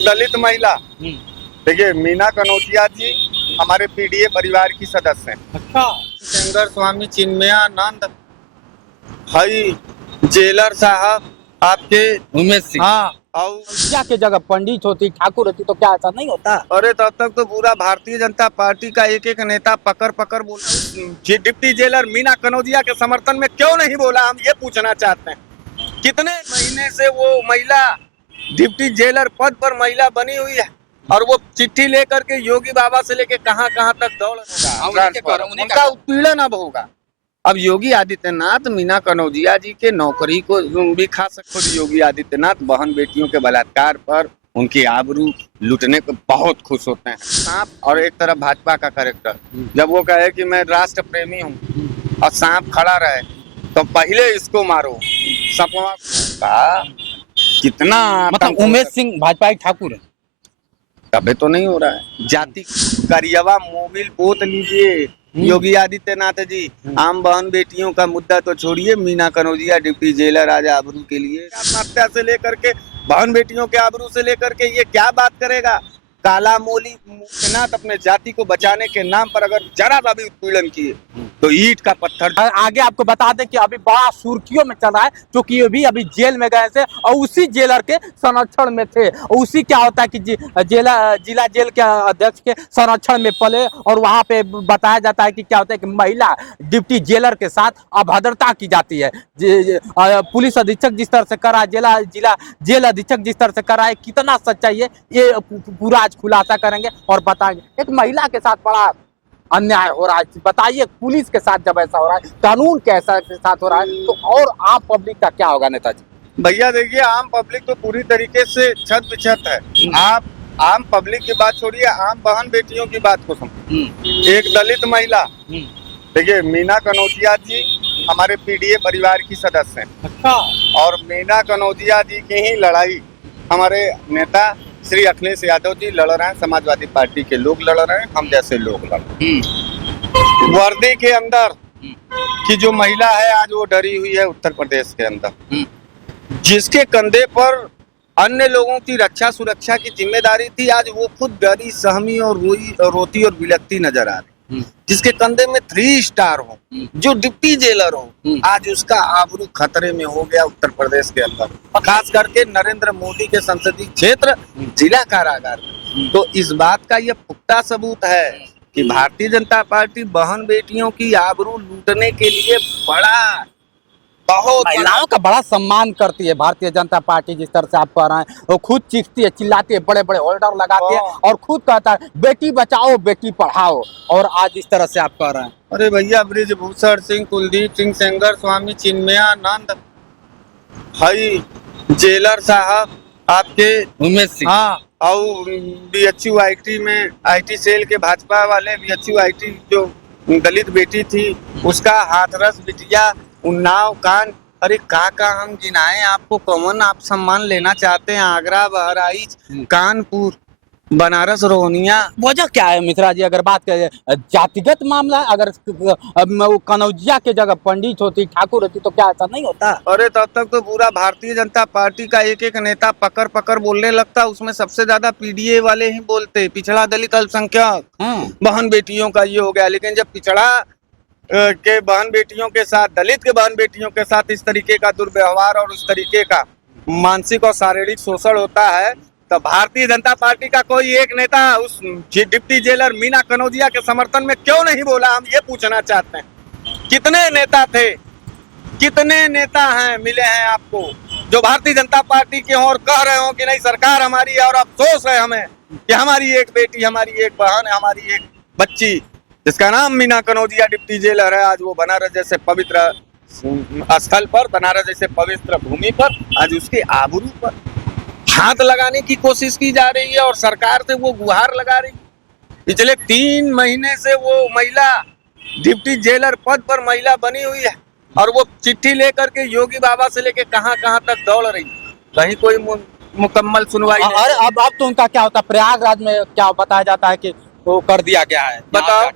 दलित महिला। देखिए, मीना कनौजिया जी हमारे पीडीए परिवार की सदस्य हैं। अच्छा। शंकर स्वामी चिन्मयानंद भाई जेलर साहब आपके उमेश सिंह। हाँ। और क्या के जगह पंडित होती, ठाकुर होती तो क्या ऐसा नहीं होता? अरे तब तक तो पूरा भारतीय जनता पार्टी का एक एक नेता पकड़ पकड़ बोला। डिप्टी जेलर मीना कनौजिया के समर्थन में क्यों नहीं बोला, हम ये पूछना चाहते हैं। कितने महीने से वो महिला डिप्टी जेलर पद पर महिला बनी हुई है और वो चिट्ठी लेकर के योगी बाबा से लेके कहाँ कहाँ तक दौड़ होगा, उनका उत्पीड़न अब होगा। अब योगी आदित्यनाथ मीना कनौजिया जी के नौकरी को भी खा सकते। खुद योगी आदित्यनाथ बहन बेटियों के बलात्कार पर उनकी आबरू लूटने को बहुत खुश होते हैं। सांप और एक तरफ भाजपा का कैरेक्टर, जब वो कहे कि मैं राष्ट्र प्रेमी हूँ और सांप खड़ा रहे तो पहले इसको मारो, सपवा का कितना मतलब उमेश सिंह भाजपा के ठाकुर है। तबे तो नहीं हो रहा है। जाति करियवा मोबिल पोत लीजिए योगी आदित्यनाथ जी। आम बहन बेटियों का मुद्दा तो छोड़िए, मीना कनौजिया डिप्टी जेलर आज आबरू के लिए आत्महत्या से लेकर के बहन बेटियों के आबरू से लेकर के ये क्या बात करेगा। काला मोली मुक्तनाथ अपने जाति को बचाने के नाम पर अगर जरा सा भी उत्पीड़न किए तो ईंट का पत्थर। आगे आपको बता दें कि अभी बड़ा सुर्खियों में चल रहा है, क्योंकि ये भी अभी जेल में गए थे और उसी जेलर के संरक्षण में थे। उसी क्या होता है कि जिला जेल के अध्यक्ष के संरक्षण में पले और वहां पे बताया जाता है कि क्या होता है कि महिला डिप्टी जेलर के साथ अभद्रता की जाती है। पुलिस अधीक्षक जिस तरह से करा, जिला जेल अधीक्षक जिस तरह से करा है, कितना सच्चाई है ये पूरा आज खुलासा करेंगे और बताएंगे। एक महिला के साथ बड़ा अन्याय हो रहा है, बताइए पुलिस के साथ जब ऐसा हो रहा है, कानून कैसा के साथ हो रहा है, तो और आम पब्लिक का क्या होगा नेताजी? भैया देखिए, आम पब्लिक तो पूरी तरीके से छत बिछत है। आप आम पब्लिक की बात छोड़िए, आम बहन बेटियों की बात को समझिए। एक दलित महिला, देखिए मीना कनौजिया जी हमारे पीडीए परिवार की सदस्य हैं। अच्छा। और मीना कनौजिया जी की ही लड़ाई हमारे नेता श्री अखिलेश यादव जी लड़ रहे हैं, समाजवादी पार्टी के लोग लड़ रहे हैं, हम जैसे लोग लड़ रहे हैं। वर्दी के अंदर की जो महिला है आज वो डरी हुई है उत्तर प्रदेश के अंदर, जिसके कंधे पर अन्य लोगों की रक्षा सुरक्षा की जिम्मेदारी थी, आज वो खुद डरी सहमी और रोती और बिलखती नजर आ रही। जिसके कंधे में 3 स्टार हो, जो डिप्टी जेलर हो, आज उसका आबरू खतरे में हो गया उत्तर प्रदेश के अंदर, खास करके नरेंद्र मोदी के संसदीय क्षेत्र जिला कारागार। तो इस बात का यह पुख्ता सबूत है कि भारतीय जनता पार्टी बहन बेटियों की आबरू लूटने के लिए बहुत महिलाओं का बड़ा सम्मान करती है भारतीय जनता पार्टी। जिस तरह से आप कह रहे हैं, वो खुद चीखती है, चिल्लाती है, बड़े बड़े होल्डर लगाती है और खुद कहता है बेटी बचाओ बेटी पढ़ाओ, और आज इस तरह से आप कह रहे हैं। अरे भैया, बृजभूषण सिंह, कुलदीप सिंह सेंगर, स्वामी चिन्मयानंद भाई जेलर साहब आपके उमेश सिंह। हाँ। और बीएचयू आईटी में आईटी सेल के भाजपा वाले बीएचयू आईटी जो दलित बेटी थी उसका हाथरस बिटिया, उन्नाव कांड। अरे का हम गिनाएं आपको, कौन आप सम्मान लेना चाहते हैं? आगरा, बहराइच, कानपुर, बनारस, रोहनिया। वजह क्या है मिश्रा जी? अगर बात करें जातिगत मामला, अगर कनौजिया के जगह पंडित होती, ठाकुर होती तो क्या ऐसा नहीं होता? अरे तब तक तो पूरा भारतीय जनता पार्टी का एक एक नेता पकड़ पकड़ बोलने लगता। उसमें सबसे ज्यादा पीडीए वाले ही बोलते, पिछड़ा, दलित, अल्पसंख्यक, बहन बेटियों का ये हो गया। लेकिन जब पिछड़ा के बहन बेटियों के साथ, दलित के बहन बेटियों के साथ इस तरीके का दुर्व्यवहार और उस तरीके का मानसिक और शारीरिक शोषण होता है, तो भारतीय जनता पार्टी का कोई एक नेता उस डिप्टी जेलर मीना कनौजिया के समर्थन में क्यों नहीं बोला, हम ये पूछना चाहते हैं। कितने नेता थे, कितने नेता हैं मिले हैं आपको जो भारतीय जनता पार्टी के हों और कह रहे हो कि नहीं सरकार हमारी है और अफसोस है हमें कि हमारी एक बेटी, हमारी एक बहन है, हमारी एक बच्ची जिसका नाम मीना कनौजिया डिप्टी जेलर है, आज वो बनारस जैसे पवित्र स्थल पर, बनारस जैसे पवित्र भूमि पर आज उसके आबरू पर हाथ लगाने की कोशिश की जा रही है और सरकार से वो गुहार लगा रही है। पिछले 3 महीने से वो महिला डिप्टी जेलर पद पर महिला बनी हुई है और वो चिट्ठी लेकर के योगी बाबा से लेके कहाँ कहाँ तक दौड़ रही है, कहीं कोई मुकम्मल सुनवाई नहीं। अरे अब तो उनका क्या होता है, प्रयागराज में क्या बताया जाता है कि वो कर दिया गया है। बताओ,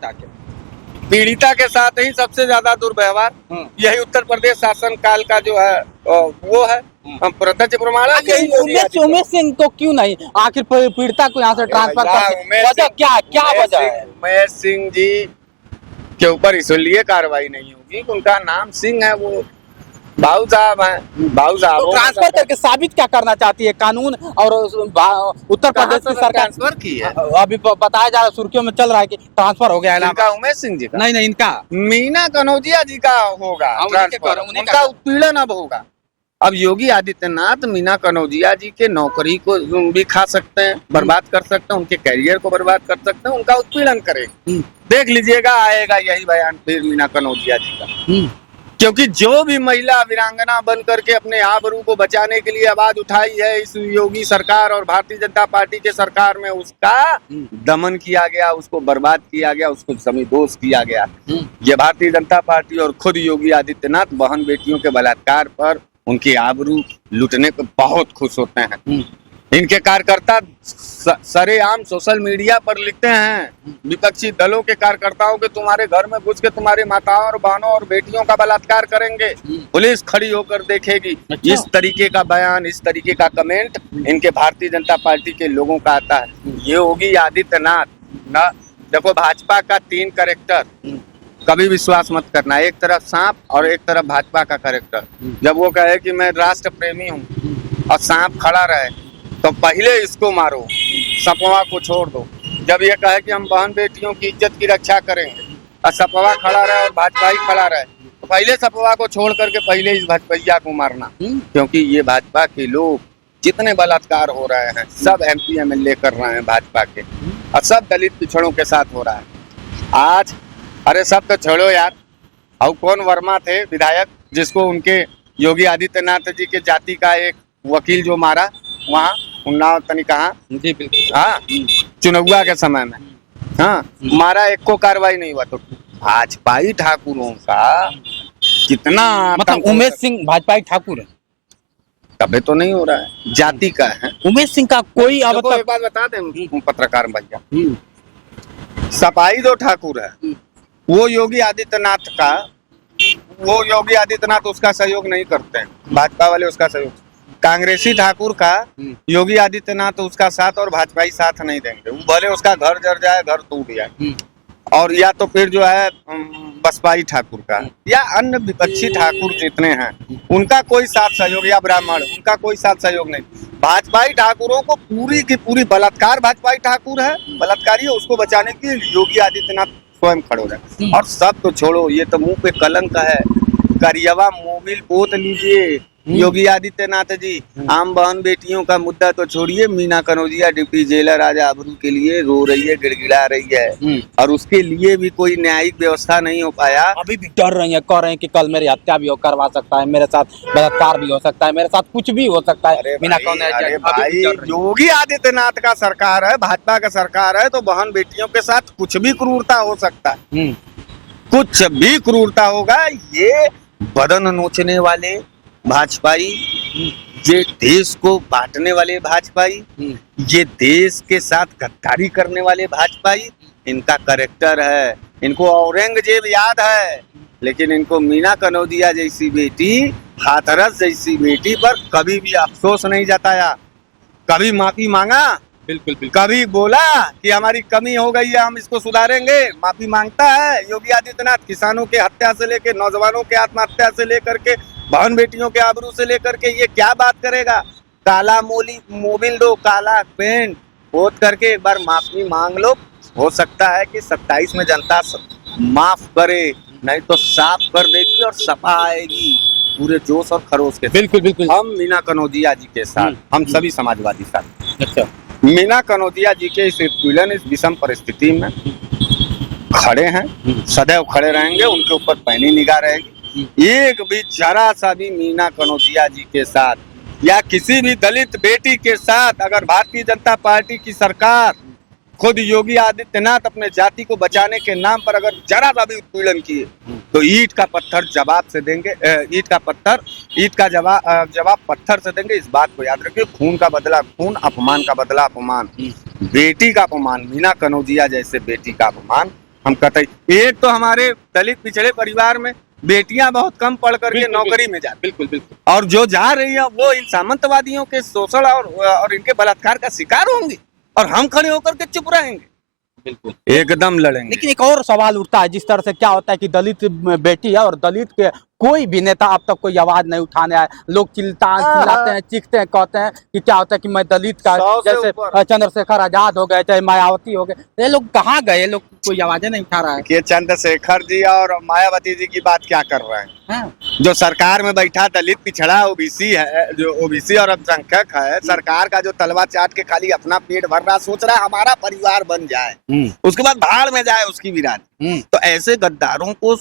पीड़िता के साथ ही सबसे ज्यादा दुर्व्यवहार यही उत्तर प्रदेश शासन काल का जो है वो है। प्रत्यक्ष प्रमाण है आखिर यही योगी उमेश आदित्यनाथ। उमेश सिंह को क्यों नहीं, आखिर पीड़िता को यहाँ से ट्रांसफर भैया, कर उमेश वजह सिंह- क्या क्या उमेश वजह सिंह- है? उमेश सिंह जी के ऊपर इसलिए कार्रवाई नहीं होगी कि उनका नाम सिंह है, वो भाऊ साहब हैं, भाऊ साहब तो ट्रांसफर करके साबित क्या करना चाहती है कानून और उत्तर प्रदेश की सरकार? ट्रांसफर की है अभी बताया जा रहा है, सुर्खियों में चल रहा है कि ट्रांसफर हो गया है इनका उमेश सिंह जी का नहीं नहीं इनका मीना कनौजिया जी का होगा हाँ, उन्हीं के ट्रांसफर, करो, उन्हीं उनका का। उत्पीड़न अब होगा। अब योगी आदित्यनाथ मीना कनौजिया जी के नौकरी को भी खा सकते हैं, बर्बाद कर सकते हैं, उनके करियर को बर्बाद कर सकते हैं, उनका उत्पीड़न करेंगे। देख लीजिएगा आएगा यही बयान फिर मीना कनौजिया जी का, क्योंकि जो भी महिला वीरांगना बन करके अपने आबरू को बचाने के लिए आवाज उठाई है इस योगी सरकार और भारतीय जनता पार्टी के सरकार में, उसका दमन किया गया, उसको बर्बाद किया गया, उसको समीदोष किया गया। ये भारतीय जनता पार्टी और खुद योगी आदित्यनाथ बहन बेटियों के बलात्कार पर उनकी आबरू लूटने पर बहुत खुश होते हैं। इनके कार्यकर्ता सरेआम सोशल मीडिया पर लिखते हैं विपक्षी दलों के कार्यकर्ताओं के तुम्हारे घर में घुस के तुम्हारे माताओं और बहनों और बेटियों का बलात्कार करेंगे, पुलिस खड़ी होकर देखेगी। इस तरीके का बयान, इस तरीके का कमेंट इनके भारतीय जनता पार्टी के लोगों का आता है। ये योगी आदित्यनाथ ना, देखो भाजपा का 3 कैरेक्टर कभी विश्वास मत करना, एक तरफ सांप और एक तरफ भाजपा का कैरेक्टर। जब वो कहे कि मैं राष्ट्र प्रेमी हूँ और सांप खड़ा रहे तो पहले इसको मारो, सपवा को छोड़ दो। जब ये कहे कि हम बहन बेटियों की इज्जत की रक्षा करेंगे और सपवा खड़ा रहे और भाजपा ही खड़ा रहे तो पहले सपवा को छोड़ करके पहले इस भाजपैया को मारना, क्योंकि ये भाजपा के लोग जितने बलात्कार हो रहे हैं सब MP MLA कर रहे हैं भाजपा के, और सब दलित पिछड़ों के साथ हो रहा है। आज अरे सब तो छोड़ो यार, और कौन वर्मा थे विधायक जिसको उनके योगी आदित्यनाथ जी के जाति का एक वकील जो मारा वहाँ उन्नाव तनी कहा, जी बिल्कुल, हाँ चुनाव के समय में, हाँ मारा, एक को कार्रवाई नहीं हुआ। तो भाजपाई ठाकुरों का कितना मतलब उमेश सिंह भाजपा ठाकुर है, तबे तो नहीं हो रहा है, जाति का है। उमेश सिंह का कोई अब देखो, एक बात बता दें पत्रकार भैया, सपाई जो ठाकुर है वो योगी आदित्यनाथ का, वो योगी आदित्यनाथ उसका सहयोग नहीं करते हैं, भाजपा वाले उसका सहयोग। कांग्रेसी ठाकुर का योगी आदित्यनाथ उसका साथ और भाजपाई साथ नहीं देंगे, वो भले उसका घर जर जाए, घर टूट जाए। और या तो फिर जो है बसपाई ठाकुर का या अन्य विपक्षी ठाकुर जितने हैं उनका कोई साथ सहयोग, या ब्राह्मण उनका कोई साथ सहयोग नहीं। भाजपाई ठाकुरों को पूरी की पूरी बलात्कार भाजपाई ठाकुर है, बलात्कारी है, उसको बचाने के लिए योगी आदित्यनाथ स्वयं खड़े हो जाए। और सब तो छोड़ो, ये तो मुंह पे कलंक है, करियवा मोबिल पोत लीजिए योगी आदित्यनाथ जी। आम बहन बेटियों का मुद्दा तो छोड़िए, मीना कनौजिया डिप्टी जेलर आज आबरू के लिए रो रही है, गिड़गिड़ा रही है, और उसके लिए भी कोई न्यायिक व्यवस्था नहीं हो पाया। अभी भी डर रही है, कह रहे हैं कि कल मेरी हत्या भी करवा सकता है, मेरे साथ बलात्कार भी हो सकता है, मेरे साथ कुछ भी हो सकता है। मीना अरे भाई योगी आदित्यनाथ का सरकार है, भाजपा का सरकार है, तो बहन बेटियों के साथ कुछ भी क्रूरता हो सकता है, कुछ भी क्रूरता होगा। ये बदन नोचने वाले भाजपाई, ये देश को बांटने वाले भाजपाई, ये देश के साथ गद्दारी करने वाले भाजपाई, इनका कैरेक्टर है। इनको औरंगजेब याद है, लेकिन इनको मीना कनौजिया जैसी बेटी, हाथरस जैसी बेटी पर कभी भी अफसोस नहीं जताया, कभी माफी मांगा, बिल्कुल कभी बोला कि हमारी कमी हो गई है, हम इसको सुधारेंगे, माफी मांगता है योगी आदित्यनाथ। किसानों के हत्या से लेके, नौजवानों के आत्महत्या से लेकर के, बहन बेटियों के आबरू से लेकर के, ये क्या बात करेगा। काला मोबिल दो, काला पेंट पोत करके एक बार माफी मांग लो, हो सकता है कि 27 में जनता माफ करे, नहीं तो साफ कर देगी और सपा आएगी पूरे जोश और खरोश के। बिल्कुल हम मीना कनौजिया जी के साथ, हम सभी समाजवादी साथ, अच्छा मीना कनौजिया जी के इस उत्पीड़न, इस विषम परिस्थिति में खड़े हैं, सदैव खड़े रहेंगे, उनके ऊपर पैनी निगाह रहेगी। एक भी जरा सा भी मीना कनौजिया जी के साथ या किसी भी दलित बेटी के साथ अगर भारतीय जनता पार्टी की सरकार, खुद योगी आदित्यनाथ अपने जाति को बचाने के नाम पर अगर जरा सा भी उत्पीड़न किए तो ईंट का पत्थर जवाब से देंगे, ईंट का जवाब पत्थर से देंगे। इस बात को याद रखिए, खून का बदला खून, अपमान का बदला अपमान, बेटी का अपमान, मीना कनौजिया जैसे बेटी का अपमान हम कतई। एक तो हमारे दलित पिछड़े परिवार में बेटियां बहुत कम पढ़ करके बिल्कुल, नौकरी में जाती, बिल्कुल बिल्कुल और जो जा रही है वो इन सामंतवादियों के शोषण और इनके बलात्कार का शिकार होंगी, और हम खड़े होकर के चुप रहेंगे? बिल्कुल। एकदम लड़ेंगे। लेकिन एक और सवाल उठता है, जिस तरह से क्या होता है कि दलित बेटी है और दलित के कोई भी नेता अब तक कोई आवाज नहीं उठाने आए। लोग चिल्लाते हैं, चीखते हैं, कहते हैं कि क्या होता है कि मैं दलित का, 100 से जैसे ऊपर। चंद्रशेखर आजाद हो गए, चाहे मायावती हो गए, ये लोग कहाँ गए? ये लोग कोई आवाजें नहीं उठा रहा है। कि चंद्रशेखर जी और मायावती जी की बात क्या कर रहे हैं? हाँ, जो सरकार में बैठा दलित पिछड़ा ओबीसी है, जो ओबीसी और अल्पसंख्यक है, सरकार का जो तलवा चाट के खाली अपना पेट भर रहा, सोच रहा है हमारा परिवार बन जाए, उसके बाद भाड़ में जाए उसकी विराट। तो ऐसे गद्दारों को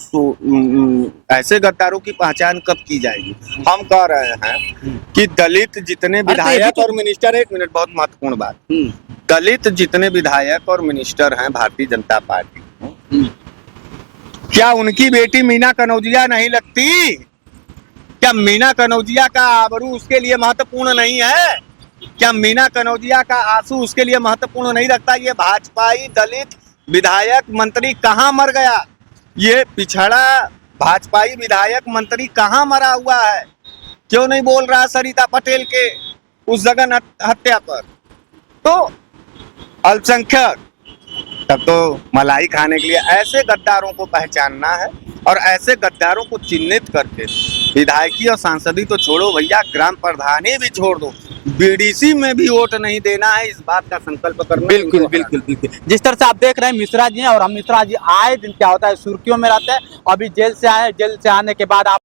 ऐसे गद्दारों की पहचान कब की जाएगी? हम कह रहे हैं कि दलित जितने विधायक और मिनिस्टर, एक मिनट, बहुत महत्वपूर्ण बात, दलित जितने विधायक और मिनिस्टर हैं भारतीय जनता पार्टी, क्या उनकी बेटी मीना कनौजिया नहीं लगती? क्या मीना कनौजिया का आबरू उसके लिए महत्वपूर्ण नहीं है? क्या मीना कनौजिया का आंसू उसके लिए महत्वपूर्ण नहीं रखता? ये भाजपाई दलित विधायक मंत्री कहाँ मर गया? ये पिछड़ा भाजपाई विधायक मंत्री कहाँ मरा हुआ है? क्यों नहीं बोल रहा सरिता पटेल के उस जगन हत्या पर? तो अल्पसंख्यक, तब तो मलाई खाने के लिए ऐसे गद्दारों को पहचानना है, और ऐसे गद्दारों को चिन्हित करके विधायकी और सांसदी तो छोड़ो भैया, ग्राम प्रधानी भी छोड़ दो, बीडीसी में भी वोट नहीं देना है, इस बात का संकल्प करना। बिल्कुल बिल्कुल बिल्कुल। जिस तरह से आप देख रहे हैं मिश्रा जी हैं, और हम मिश्रा जी आए दिन क्या होता है सुर्खियों में रहते हैं। अभी जेल से आए, जेल से आने के बाद आप